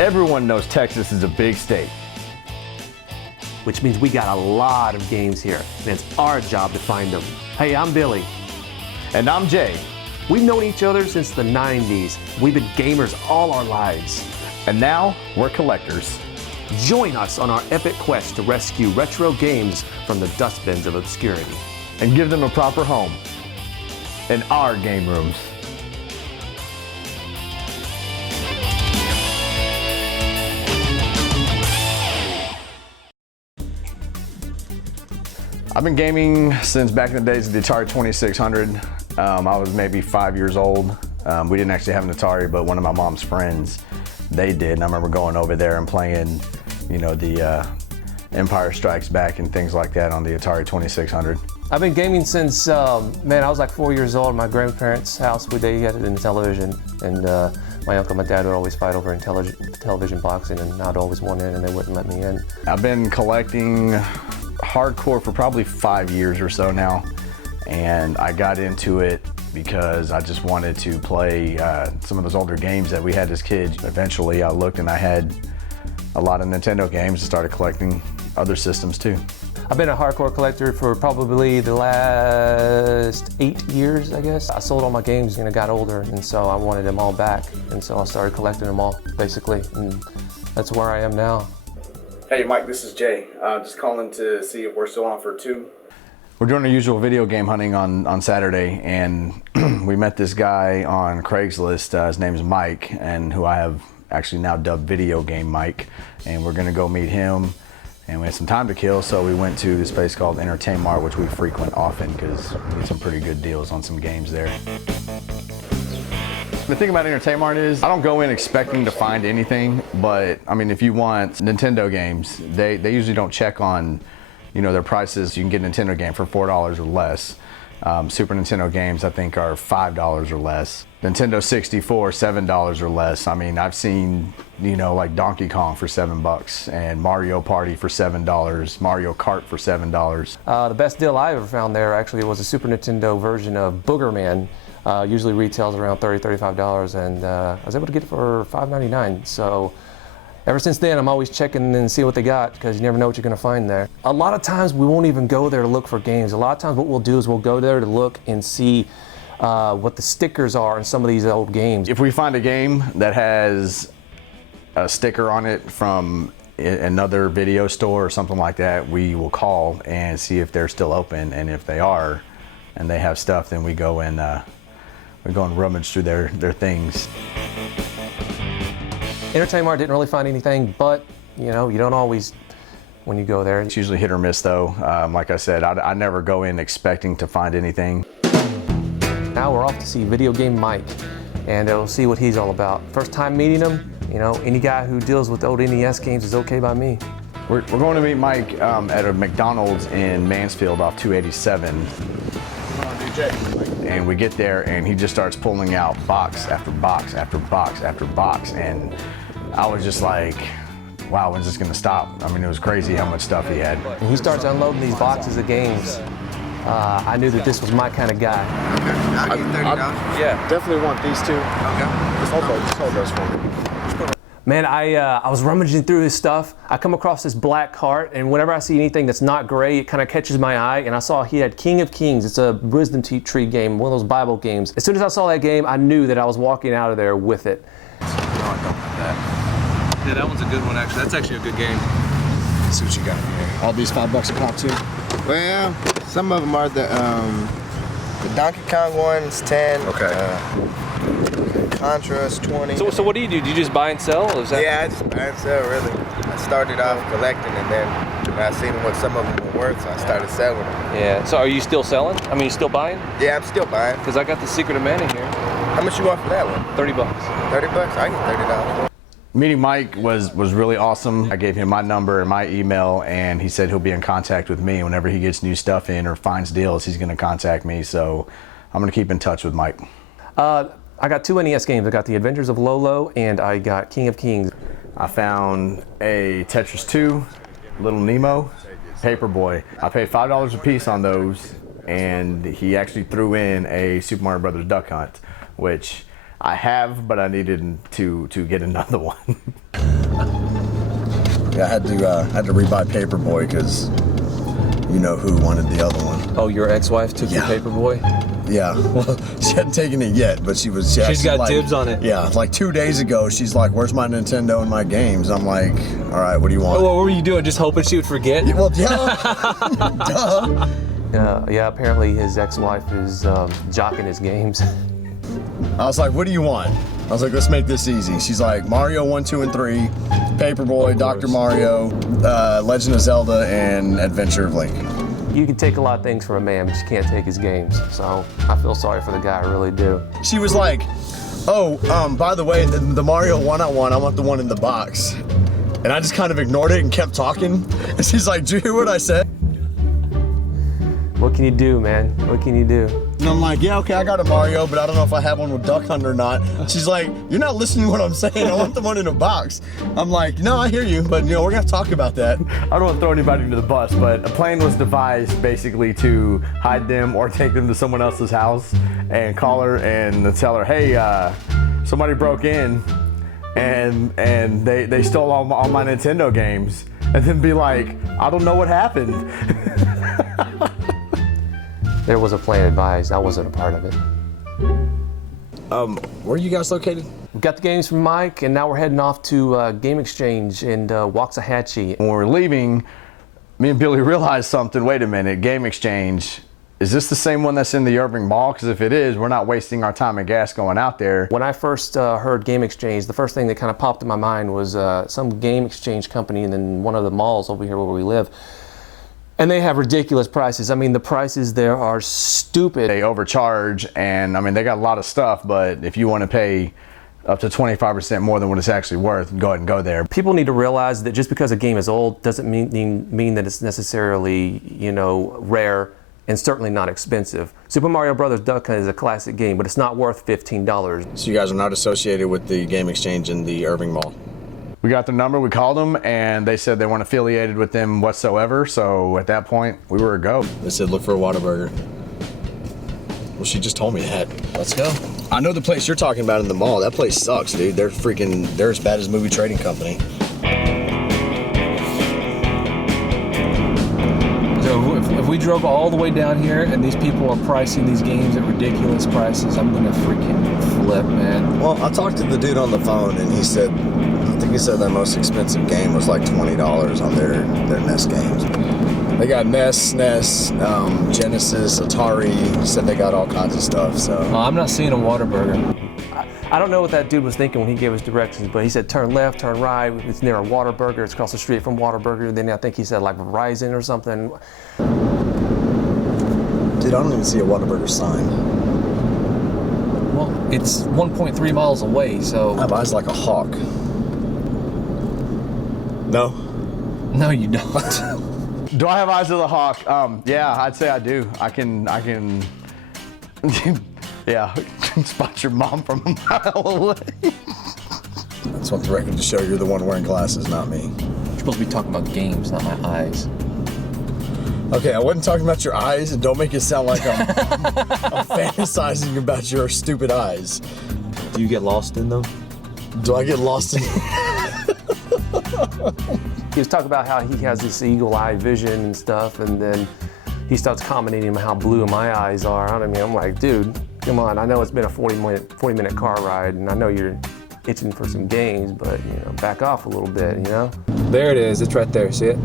Everyone knows Texas is a big state, which means we got a lot of games here, and it's our job to find them. Hey, I'm Billy. and I'm Jay. We've known each other since the 90s. We've been gamers all our lives. And now we're collectors. Join us on our epic quest to rescue retro games from the dustbins of obscurity. And give them a proper home in our game rooms. I've been gaming since back in the days of the Atari 2600. I was maybe 5 years old. We didn't actually have an Atari, but one of my mom's friends, they did. And I remember going over there and playing, you know, the Empire Strikes Back and things like that on the Atari 2600. I've been gaming since, man, I was like 4 years old. My grandparents' house, they had it in the television. And my uncle and my dad would always fight over television boxing, and I'd always want in and they wouldn't let me in. I've been collecting hardcore for probably 5 years or so now, and I got into it because I just wanted to play some of those older games that we had as kids. Eventually I looked and I had a lot of Nintendo games and started collecting other systems too. I've been a hardcore collector for probably the last 8 years, I guess. I sold all my games and I got older, and so I wanted them all back, and so I started collecting them all, basically, and that's where I am now. Hey Mike, this is Jay. Just calling to see if we're still on for 2. We're doing our usual video game hunting on Saturday, and we met this guy on Craigslist. His name is Mike, and who I have actually now dubbed Video Game Mike, and we're gonna go meet him. And we had some time to kill, so we went to this place called Entertainmart, which we frequent often because we get some pretty good deals on some games there. The thing about Entertainmart is I don't go in expecting to find anything, but I mean, if you want Nintendo games, they usually don't check on, you know, their prices. You can get a Nintendo game for $4 or less. Super Nintendo games I think are $5 or less. Nintendo 64, $7 or less. I mean, I've seen, you know, like Donkey Kong for $7 and Mario Party for $7, Mario Kart for $7. The best deal I ever found there actually was a Super Nintendo version of Boogerman. Usually retails around $30, $35, and I was able to get it for $5.99. So ever since then, I'm always checking and see what they got, because you never know what you're going to find there. A lot of times we won't even go there to look for games. A lot of times what we'll do is we'll go there to look and see what the stickers are in some of these old games. If we find a game that has a sticker on it from another video store or something like that, we will call and see if they're still open, and if they are and they have stuff, then we go and rummage through their things. Entertainmart didn't really find anything, but you know, you don't always when you go there. It's usually hit or miss though. Like I said, I never go in expecting to find anything. Now we're off to see Video Game Mike, and we'll see what he's all about. First time meeting him, you know, any guy who deals with old NES games is okay by me. We're going to meet Mike at a McDonald's in Mansfield off 287. And we get there and he just starts pulling out box after box after box after box, and I was just like, wow, when's this gonna stop? I mean, it was crazy how much stuff he had. When he starts unloading these boxes of games, I knew that this was my kind of guy. I'll give you $30. Yeah, definitely want these two. Okay. Just hold those for me. Man, I was rummaging through his stuff. I come across this black cart, and whenever I see anything that's not gray, it kind of catches my eye, and I saw he had King of Kings. It's a wisdom tree game, one of those Bible games. As soon as I saw that game, I knew that I was walking out of there with it. No, I don't have that. Yeah, that one's a good one, actually. That's actually a good game. Let's see what you got here. All these $5 a pop too? Well, some of them are the Donkey Kong ones, 10. Okay. Contra's 20. So what do? Do you just buy and sell? Or is that... Yeah, I just buy and sell, really. I started off collecting, and then I seen what some of them were worth, so I started selling them. Yeah. So are you still selling? I mean, you still buying? Yeah, I'm still buying. Because I got the Secret of Mana here. How much you want for that one? $30. $30? I get $30. Meeting Mike was really awesome. I gave him my number and my email, and he said he'll be in contact with me whenever he gets new stuff in or finds deals. He's going to contact me, so I'm going to keep in touch with Mike. I got 2 NES games. I got The Adventures of Lolo, and I got King of Kings. I found a Tetris 2, Little Nemo, Paperboy. I paid $5 a piece on those, and he actually threw in a Super Mario Brothers Duck Hunt, which I have, but I needed to get another one. Yeah, I had to rebuy Paperboy because you know who wanted the other one. Oh, your ex-wife took your Paperboy? Yeah, well, she hadn't taken it yet, but she's got like, dibs on it. Yeah, like 2 days ago, she's like, "Where's my Nintendo and my games?" I'm like, "All right, what do you want?" Oh, what were you doing? Just hoping she would forget? Yeah, well, yeah, duh. Yeah, apparently his ex-wife is jocking his games. I was like, "What do you want?" I was like, "Let's make this easy." She's like, "Mario 1, 2, and 3, Paperboy, Dr. Mario, Legend of Zelda, and Adventure of Link." You can take a lot of things from a man, but you can't take his games. So I feel sorry for the guy, I really do. She was like, "Oh, by the way, the Mario one I want the one in the box." And I just kind of ignored it and kept talking. And she's like, "Did you hear what I said?" What can you do, man? What can you do? And I'm like, "Yeah, okay, I got a Mario, but I don't know if I have one with Duck Hunt or not." She's like, "You're not listening to what I'm saying. I want the one in a box." I'm like, "No, I hear you, but we're gonna talk about that." I don't want to throw anybody under the bus, but a plan was devised basically to hide them or take them to someone else's house and call her and tell her, "Hey, somebody broke in and they stole all my Nintendo games," and then be like, "I don't know what happened." There was a plan advised. I wasn't a part of it. Where are you guys located? We got the games from Mike, and now we're heading off to Game Exchange in Waxahachie. When we were leaving, me and Billy realized something. Wait a minute, Game Exchange. Is this the same one that's in the Irving Mall? Because if it is, we're not wasting our time and gas going out there. When I first heard Game Exchange, the first thing that kind of popped in my mind was some game exchange company in one of the malls over here where we live. And they have ridiculous prices. I mean, the prices there are stupid. They overcharge, and I mean, they got a lot of stuff, but if you want to pay up to 25% more than what it's actually worth, go ahead and go there. People need to realize that just because a game is old doesn't mean that it's necessarily, rare and certainly not expensive. Super Mario Brothers Duck Hunt is a classic game, but it's not worth $15. So you guys are not associated with the Game Exchange in the Irving Mall? We got their number, we called them, and they said they weren't affiliated with them whatsoever, so at that point, we were a go. They said, "Look for a Whataburger." Well, she just told me that. Let's go. I know the place you're talking about in the mall. That place sucks, dude. They're as bad as Movie Trading Company. So if we drove all the way down here and these people are pricing these games at ridiculous prices, I'm gonna freaking flip, man. Well, I talked to the dude on the phone, and he said, I think he said their most expensive game was like $20 on their NES games. They got NES, SNES, Genesis, Atari. He said they got all kinds of stuff. So I'm not seeing a Whataburger. I don't know what that dude was thinking when he gave us directions, but he said turn left, turn right. It's near a Whataburger. It's across the street from Whataburger. Then I think he said like Verizon or something. Dude, I don't even see a Whataburger sign. Well, it's 1.3 miles away, so. I have eyes like a hawk. No? No, you don't. Do I have eyes of the hawk? Yeah, I'd say I do. I can, yeah, spot your mom from a mile away. I just want the record to show you're the one wearing glasses, not me. You're supposed to be talking about games, not my eyes. Okay, I wasn't talking about your eyes, and don't make it sound like I'm fantasizing about your stupid eyes. Do you get lost in them? Do I get lost in He was talking about how he has this eagle eye vision and stuff, and then he starts commenting on how blue my eyes are. I mean, I'm like, dude, come on. I know it's been a 40-minute car ride, and I know you're itching for some games, but back off a little bit, There it is. It's right there. See it?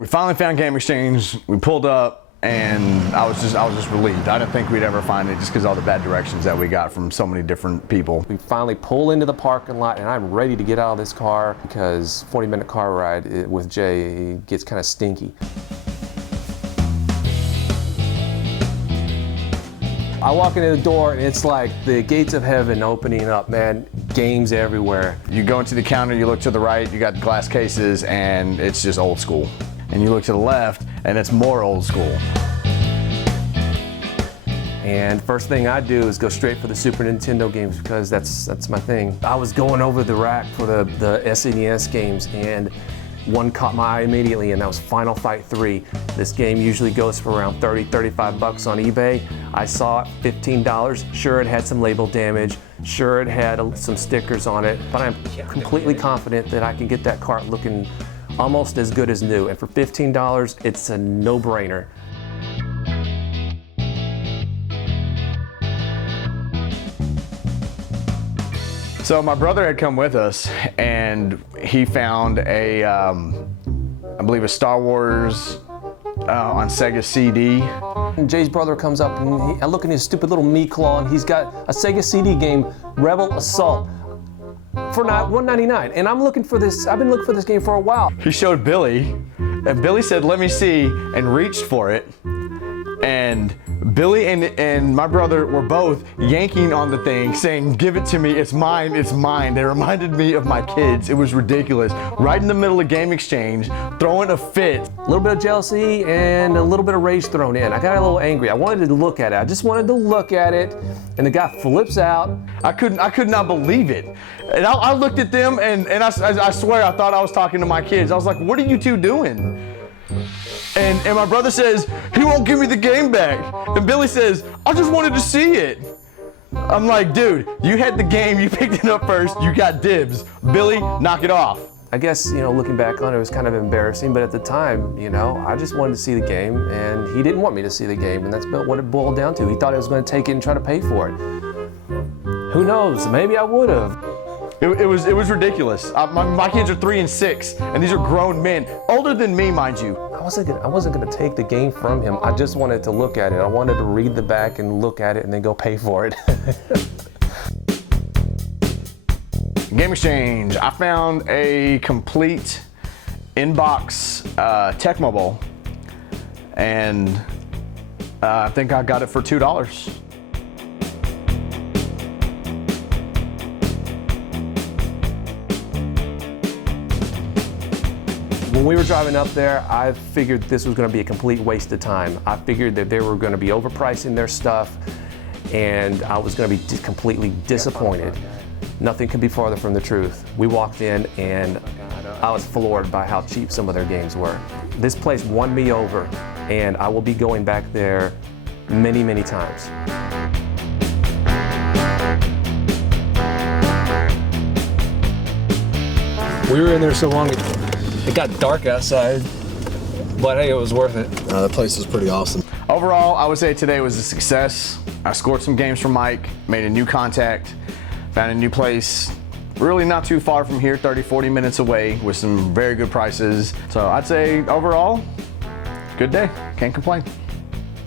We finally found Game Exchange. We pulled up, and I was just relieved. I didn't think we'd ever find it just because all the bad directions that we got from so many different people. We finally pull into the parking lot, and I'm ready to get out of this car because 40-minute car ride with Jay gets kind of stinky. I walk into the door, and it's like the gates of heaven opening up, man. Games everywhere. You go into the counter, you look to the right, you got glass cases, and it's just old school. And you look to the left, and it's more old school. And first thing I do is go straight for the Super Nintendo games because that's my thing. I was going over the rack for the SNES games, and one caught my eye immediately, and that was Final Fight 3. This game usually goes for around $30-35 on eBay. I saw it, $15. Sure, it had some label damage. Sure, it had some stickers on it, but I'm completely confident that I can get that cart looking almost as good as new. And for $15, it's a no-brainer. So my brother had come with us, and he found a, I believe a Star Wars on Sega CD. And Jay's brother comes up, and I look in his stupid little meat claw, and he's got a Sega CD game, Rebel Assault, for $199. And I'm looking for this. I've been looking for this game for a while. He showed Billy, and Billy said, "Let me see," and reached for it. And Billy and my brother were both yanking on the thing, saying, "Give it to me, it's mine, it's mine." They reminded me of my kids. It was ridiculous. Right in the middle of game exchange, throwing a fit. A little bit of jealousy and a little bit of rage thrown in. I got a little angry. I wanted to look at it. I just wanted to look at it, and the guy flips out. I could not believe it. And I looked at them, and I swear I thought I was talking to my kids. I was like, "What are you two doing?" And my brother says, "He won't give me the game back." And Billy says, "I just wanted to see it." I'm like, "Dude, you had the game, you picked it up first, you got dibs. Billy, knock it off." I guess, looking back on it, it was kind of embarrassing, but at the time, I just wanted to see the game, and he didn't want me to see the game, and that's what it boiled down to. He thought I was going to take it and try to pay for it. Who knows? Maybe I would have. It was ridiculous. My kids are 3 and 6, and these are grown men, older than me, mind you. I wasn't gonna take the game from him. I just wanted to look at it. I wanted to read the back and look at it and then go pay for it. Game exchange. I found a complete inbox Tecmo Bowl, and I think I got it for $2. When we were driving up there, I figured this was going to be a complete waste of time. I figured that they were going to be overpricing their stuff, and I was going to be completely disappointed. Nothing could be farther from the truth. We walked in, and I was floored by how cheap some of their games were. This place won me over, and I will be going back there many, many times. We were in there so long, it got dark outside, but hey, it was worth it. The place was pretty awesome. Overall, I would say today was a success. I scored some games for Mike, made a new contact, found a new place, really not too far from here, 30, 40 minutes away with some very good prices. So I'd say overall, good day, can't complain.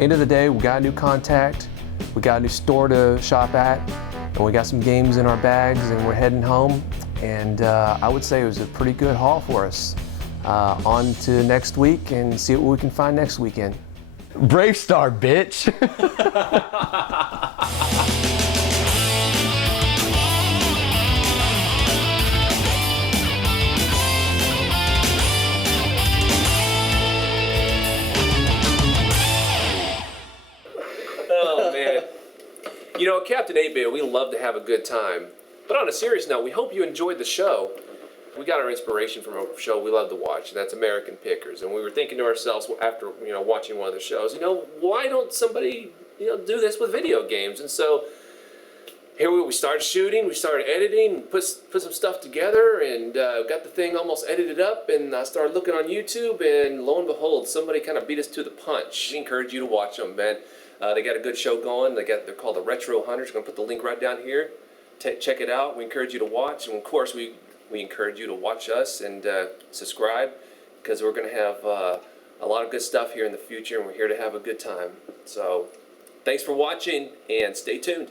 End of the day, we got a new contact, we got a new store to shop at, and we got some games in our bags, and we're heading home. And I would say it was a pretty good haul for us. On to next week and see what we can find next weekend. Brave Star, bitch. Oh, man. At Captain 8-Bit, we love to have a good time. But on a serious note, we hope you enjoyed the show. We got our inspiration from a show we love to watch, and that's American Pickers. And we were thinking to ourselves after watching one of the shows, why don't somebody do this with video games? And so here we started shooting, we started editing, put some stuff together, and got the thing almost edited up. And I started looking on YouTube, and lo and behold, somebody kind of beat us to the punch. I encourage you to watch them, man. They got a good show going. They're called the Retro Hunters. I'm gonna put the link right down here. Check it out. We encourage you to watch, and of course we encourage you to watch us and subscribe, because we're going to have a lot of good stuff here in the future, and we're here to have a good time. So thanks for watching, and stay tuned.